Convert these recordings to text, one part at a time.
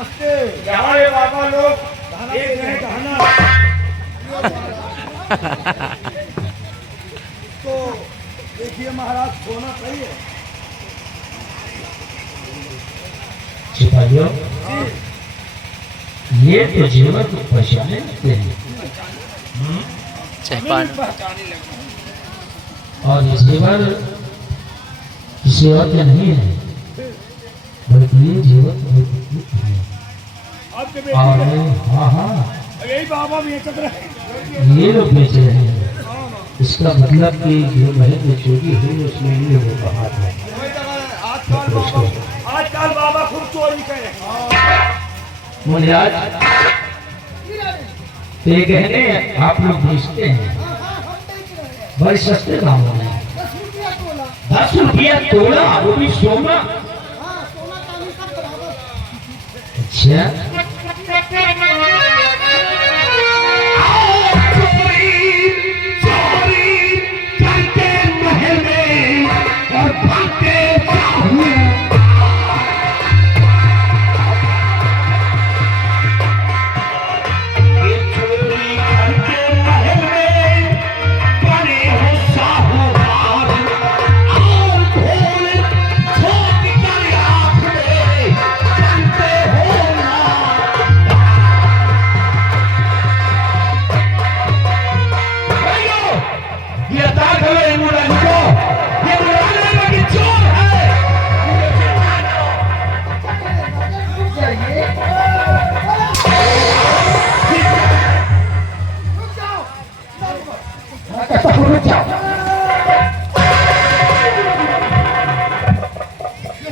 यहाँ ये बाबा लोग एक रहे गहना तो देखिए महाराज सोना चाहिए। सिपाहियों, ये तो जीवन को पहचाने लगते हैं और ये जीवन किसी और का नहीं है, बल्कि ये जीवन है। और हाँ, यही बाबा बेचत रहे, ये लोग बेच रहे हैं। इसका मतलब कि जो महल में चोरी हुई उसमें ये वो कहा था। आजकल बाबा खूब चोरी करे। मुझे आज तो ये गहने आप लोग बेचते हैं बड़े सस्ते दामों में, 10 रुपया तोला, वो भी सोना। अच्छा,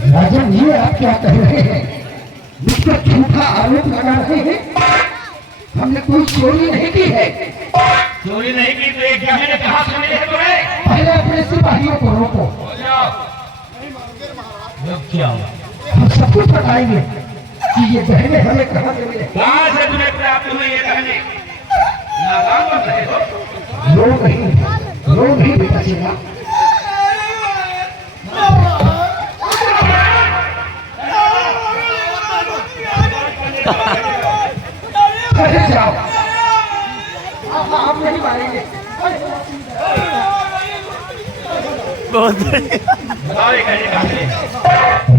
राजन जी आप क्या कह रहे हैं? मुझ पर झूठा आरोप लगा रहे हैं। हमने कोई चोरी नहीं की है। चोरी नहीं की तो एक गहने कहाँ से मिले तुम्हें? पहले अपने सिपाहियों को रोको। क्या हम सब कुछ बताएंगे कि ये गहने हमें कहाँ से मिले। कहाँ से तुम्हें प्राप्त हुए ये गहने? नादान बन रहे हो। रो नहीं बेटा चेला। जाओ, आप नहीं मारेंगे।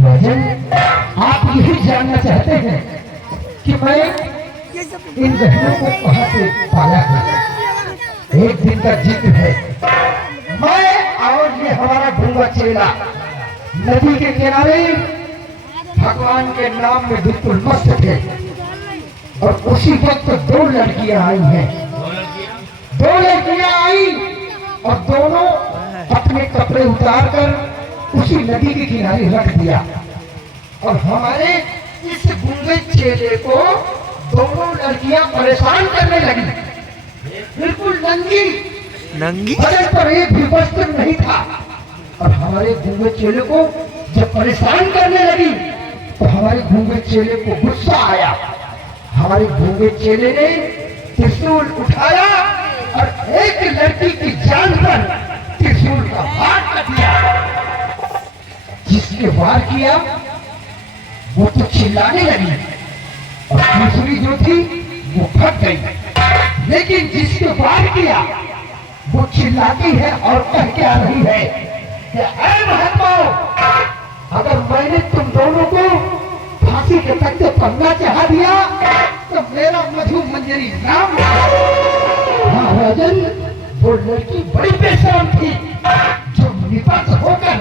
राजन, आप यही जानना चाहते हैं कि मैं इन गहनों को कहाँ से पाया है। एक दिन का जिक्र है, मैं और ये हमारा गूंगा चेला नदी के किनारे भगवान के नाम में बिल्कुल मस्त थे और उसी वक्त 2 लड़कियां आई हैं। 2 लड़कियां आई और दोनों अपने कपड़े उतारकर उसी नदी के किनारे रख दिया और हमारे इस गूंगे चेले को दोनों लड़कियां परेशान करने लगी। बिल्कुल नंगी बदन पर एक भी वस्त्र नहीं था और हमारे गूंगे चेले को जब परेशान करने लगी तो हमारे गूंगे चेले को गुस्सा आया। हमारे गूंगे चेले ने त्रिशूल उठाया और एक लड़की की जान पर त्रिशूल का वार कर दिया। जिसने वार किया वो तो चिल्लाने लगी और दूसरी जो थी वो फट गई। लेकिन जिसने वार किया वो चिल्लाती है और कह क्या रही है कि ऐ महात्माओं, अगर मैंने तुम दोनों को फांसी के तख्ते पढ़ना चाह दिया तो मेरा मधु मंजरी नाम। महाराजन, वो लड़की बड़ी बेशरम थी जो निपट होकर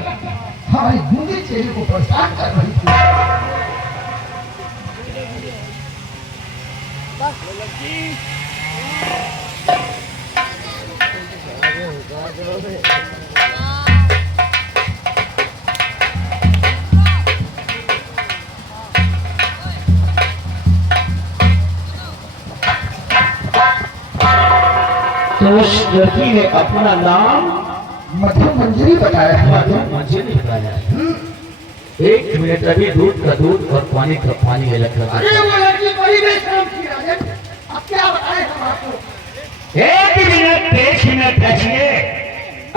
हमारे गूंगे चेले को परेशान कर रही थी। तो उस लड़की ने अपना नाम मधु मंजरी बताया। मधु मंजरी बताया। 1 मिनट अभी दूध का दूध और पानी का पानी अलग लगा। अरे वो लड़की बड़ी बेशरम थी राजन, अब क्या बताएं हम आपको। 1 मिनट 1 मिनट रखिए,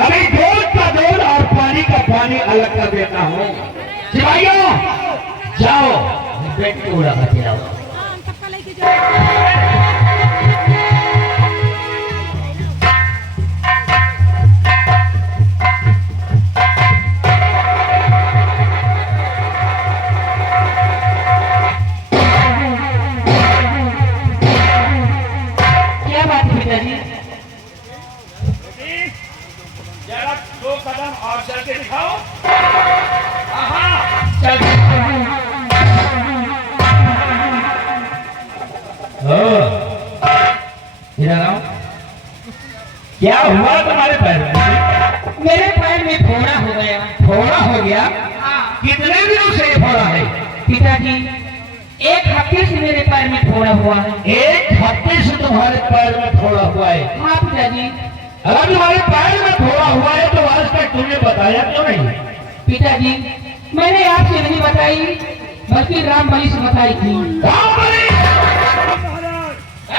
अभी दूध का दूध और पानी का पानी अलग कर देता हूँ। सिपाहियों जाओ बेटी को उड़ा के लाओ। क्या बात है पिताजी? जरा 2 कदम और चल के दिखाओ। हाँ, चल। क्या हुआ तुम्हारे पैर में? मेरे पैर में फोड़ा हो गया। फोड़ा हो गया? कितने दिनों से ये फोड़ा है? पिताजी, 1 हफ्ते से मेरे पैर में फोड़ा हुआ है। 1 हफ्ते से तुम्हारे पैर में फोड़ा हुआ है? हाँ पिताजी। अगर तुम्हारे पैर में फोड़ा हुआ है तो आज तक तुमने बताया क्यों नहीं? पिताजी, मैंने आपसे नहीं बताई, बल्कि रामबली से बताई थी। रामबली?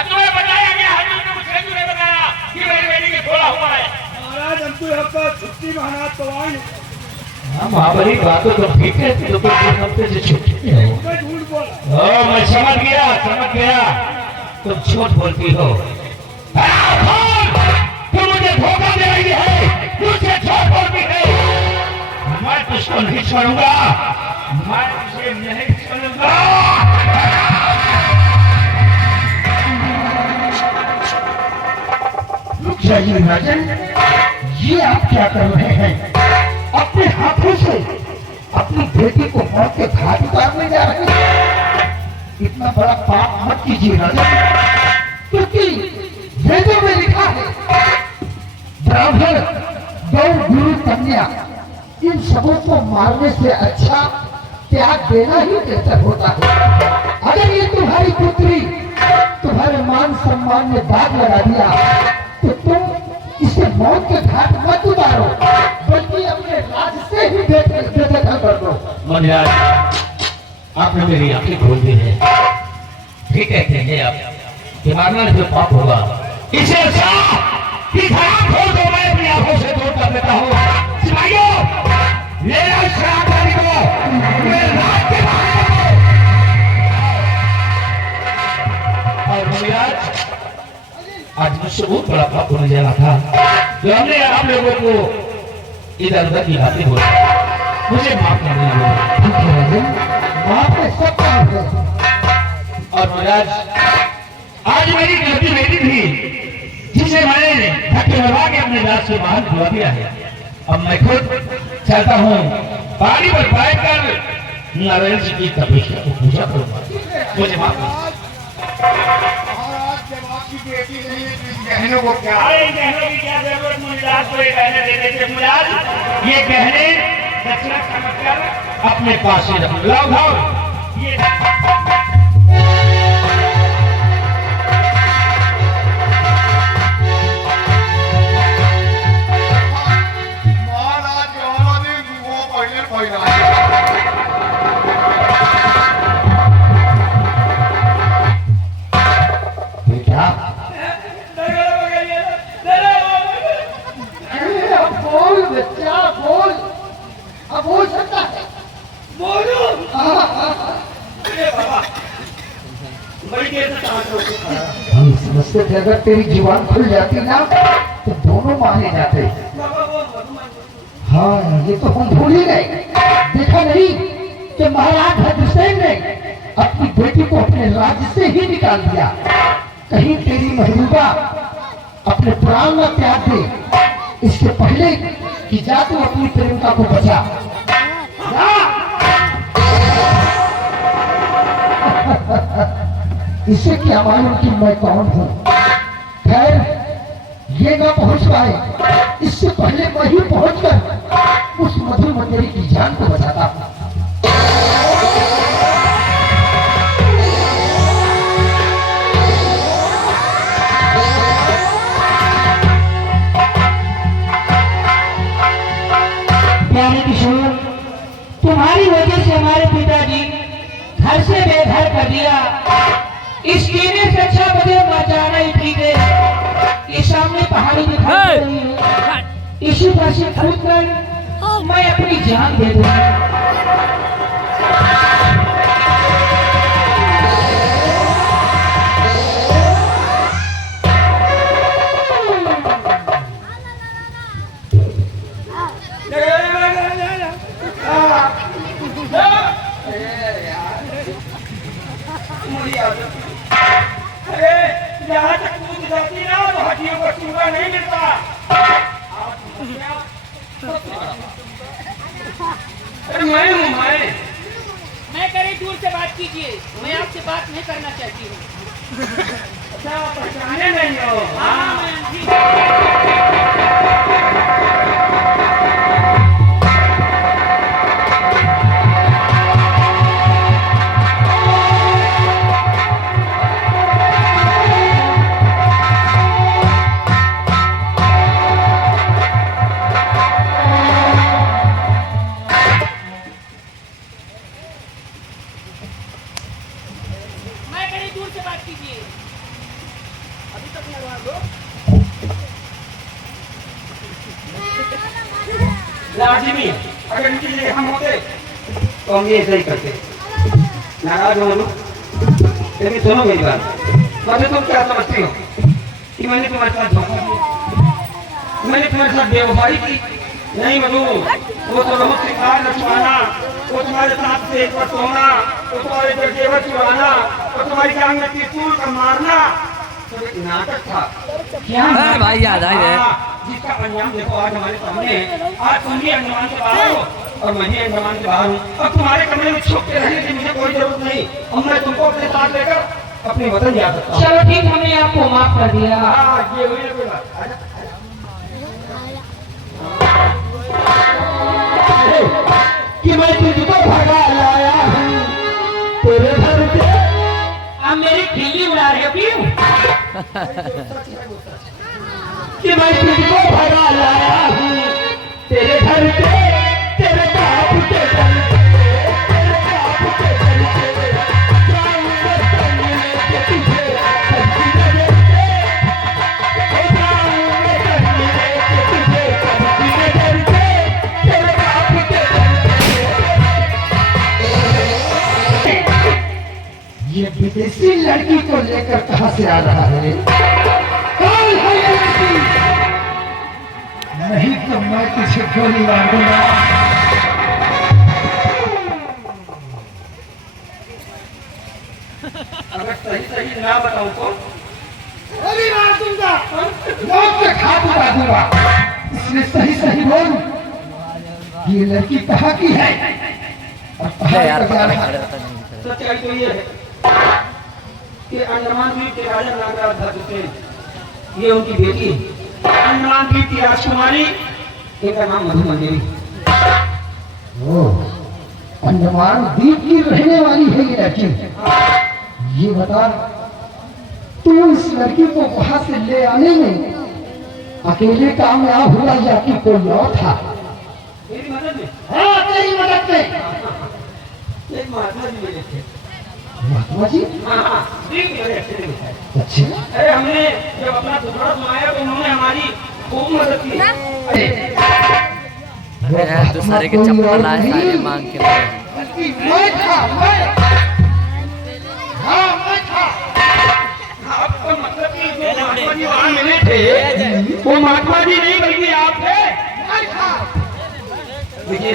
तुम्हें बताया क्या? हजूर ने मुझसे क्यों नहीं बताया कि मेरी बेटी के फोड़ा हुआ है? महाराज हमको आपका छुट्टी माना तो आए महाबली बातों तो ठीक है, तो कोई 1 हफ्ते से छुट्टी है। मैं झूठ बोला। मैं समझ गया। तुम झूठ बोलती हो। तुम मुझे धोखा दे रही है, मुझे झूठ बोलती है। मैं तुझको नहीं छोड़ूंगा, मैं तुझे नहीं छोड़ूंगा। रुक जाइए राजन, ये आप क्या कर रहे हैं? अपने हाथों से अपनी बेटी को मौत के घाट उतारने जा रहे हैं। इतना बड़ा पाप मत कीजिए राजन, क्योंकि वेदों में लिखा है ब्राह्मण, गौ, गुरु, कन्या, इन सबों को मारने से अच्छा त्याग देना ही बेहतर होता है। अगर ये तुम्हारी पुत्री तुम्हारे मान सम्मान में दाग लगा दिया तो तुम इसे मौत के घाट मत उतारो, बल्कि अपने राज से ही बेदखल कर दो। महाराज, आपने मेरी आंखें खोल दी है। ठीक कहते हैं आप कि मारना जो पाप होगा, इसे अच्छा कि खराब खोल दो, मैं अपनी आंखों से दूर कर देता हूँ। सिपाहियों, ले आओ शराबी को, मेरे राज के बाहर। और महाराज, आज मुझसे बहुत बड़ा पाप होने जा रहा था, जो हमने आप लोगों को इधर उधर की बातें हो रही। मुझे माफ कर दीजिए। माफ है, सब काम है। और महाराज, आज मेरी गलती बेटी थी, जिसे मैंने धक्के लगा के अपने राज से बाहर बुला दिया है। अब मैं खुद चाहता हूँ पानी पर बैठकर नारायण जी की तपस्या को पूजा करूंगा। मुझे माफ कर। महाराज जब आपकी बेटी नहीं है तो इस गहनों को क्या? अरे गहनों की क्या जरूरत? मुझे को ये गहने दे देते। मुझे ये गहने दक्षिणा का मतलब अपने पास ही रखो। लाओ लाओ ये। महाराज जवाना ने वो पहले पहला क्या? अब बोल बच्चा, बोल। अब बोल सकता है। बोलो। हम समझते थे अगर तेरी जुबान खुल जाती ना तो दोनों मारे जाते। हाँ, ये तो हम भूल ही गए। देखा नहीं कि महाराज हरदुसैन ने अपनी बेटी को अपने राज्य से ही निकाल दिया। कहीं तेरी महबूबा अपने प्राण न त्याग दे, इससे पहले कि जा तू अपनी प्रेमिका को बचा। इसे क्या मालूम कि मैं कौन हूँ? खैर, ये ना पहुंच पाए, इससे पहले मैं ही पहुंचकर उस मधुर मंजरी की जान को बचाता। प्यारे किशोर, तुम्हारी वजह से हमारे पिताजी घर से बेघर कर दिया। इस कीने से अच्छा मुझे बचाना ही ठीक है। ये सामने पहाड़ी दिखाई दे रही है, इसी पर से कूद कर मैं अपनी जान दे दूंगा। कीजिए, मैं आपसे बात नहीं करना चाहती हूँ। अच्छा पहचाने नहीं हो? हाँ मैं अंधी। मैं बड़ी दूर से बात कीजिए। अभी तक लगवा दो। लाजिमी अगर इनकी जगह हम होते तो हम ये ऐसा ही करते। नाराज हो ना, लेकिन सुनो मेरी बात। मतलब तुम क्या समझती हो कि मैंने तुम्हारे साथ धोखा किया, मैंने तुम्हारे साथ बेवफाई की? नहीं मधु, वो तो बहुत शिकार रचवाना, वो तुम्हारे साथ से पर सोना, वो तुम्हारे जेवर चुराना, वो तुम्हारी जान में त्रिशूल का मारना तो एक नाटक था। क्या भाई याद आई है। जिसका अंजाम देखो आज हमारे सामने है। आज तुम भी अंडमान से बाहर हो और मैं भी अंडमान से बाहर हूँ। अब तुम्हारे कमरे में छुप के रहने की मुझे कोई जरूरत नहीं। अब मैं तुमको अपने साथ लेकर अपने वतन जा सकता हूँ। चलो ठीक, हमने आपको माफ कर दिया। हाँ, ये हुई ना कोई बात। आजा, कि मैं तुझको भगा लाया हूँ तेरे घर से। आप मेरी खिल्ली उड़ा रहे हो क्यों? कि मैं तुझको भगा लाया हूँ तेरे घर से, तेरे बाप के घर से, तेरे बाप के घर से। जाऊंगा करने के तुझे सबकी नजर से, जाऊंगा करने के तुझे सबकी नजर से, तेरे बाप के घर से। ये विदेशी लड़की को लेकर कहाँ से आ रहा है? कौन है ये लड़की? नहीं तो मैं तुझे गोली मार दूंगा। अगर सही सही ना बताऊं तो गोली मार दूंगा, मौत के घाट उड़ा दूंगा। इसलिए सही सही बोल, ये लड़की कहाँ की है और कहाँ यार पर जा रहा है? सच्चाई तो ये है कि अंडमान द्वीप के राजा नागराज धरसेन, ये उनकी बेटी है। अंडमान द्वीप की राजकुमारी, इनका नाम मधु मंजरी। ओह, अंडमान द्वीप की रहने वाली है ये लड़की। ये बता, तू इस लड़की को वहां से ले आने में अकेले कामयाब हुआ या कि कोई और था? मेरी मदद में हाँ, तेरी मदद में। एक महात्मा जी मिले थे। महात्मा जी? हाँ, ठीक मेरे अच्छे मिले थे। अच्छा, अरे हमने जब अपना दुखड़ा सुनाया तो उन्होंने हमारी खूब मदद की। यार तो सारे के चप्पल आए सारे मांग के लाए। बल्कि मैं था, मैं। हाँ, मैं था। आपका मतलब कि जो महात्मा जी वहाँ मिले थे वो महात्मा जी नहीं बल्कि आप थे? मैं था। विजय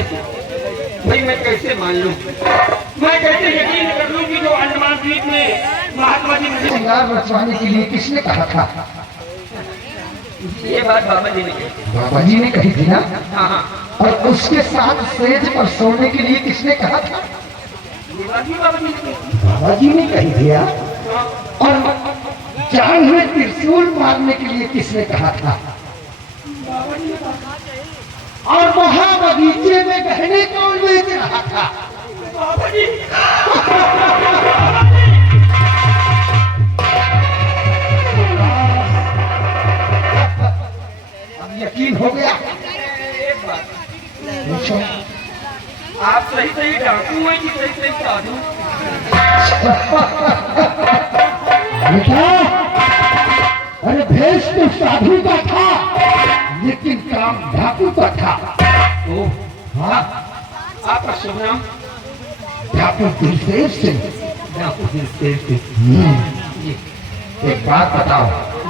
भाई मैं कैसे मान लूं, मैं कैसे यकीन कर लूं कि जो अंडमान द्वीप में महात्मा जी मुझे श्रृंगार रचवाने के लिए किसने कहा था? ये बात बाबा जी ने कही। बाबा जी ने कही थी ना? हाँ हाँ, और उसके साथ सेज पर सोने के लिए किसने कहा था? ये बात भी बाबा जी ने कही। बाबा जी ने कही थी यार। और जान हुए त्रिशूल मारने के लिए किसने कहा था? और वहां बगीचे में गहने कौन बेच रहा था? बाबा जी अब यकीन हो गया? एक बात, पूछो। आप सही सही डाकू हैं कि सही सही साधु? बेटा, अरे भेष तो साधु का था लेकिन काम डाकू का था। ओह हाँ, आपका शुभ नाम? डाकू दिलसेव सिंह। डाकू दिलसेव सिंह। एक बात बताओ,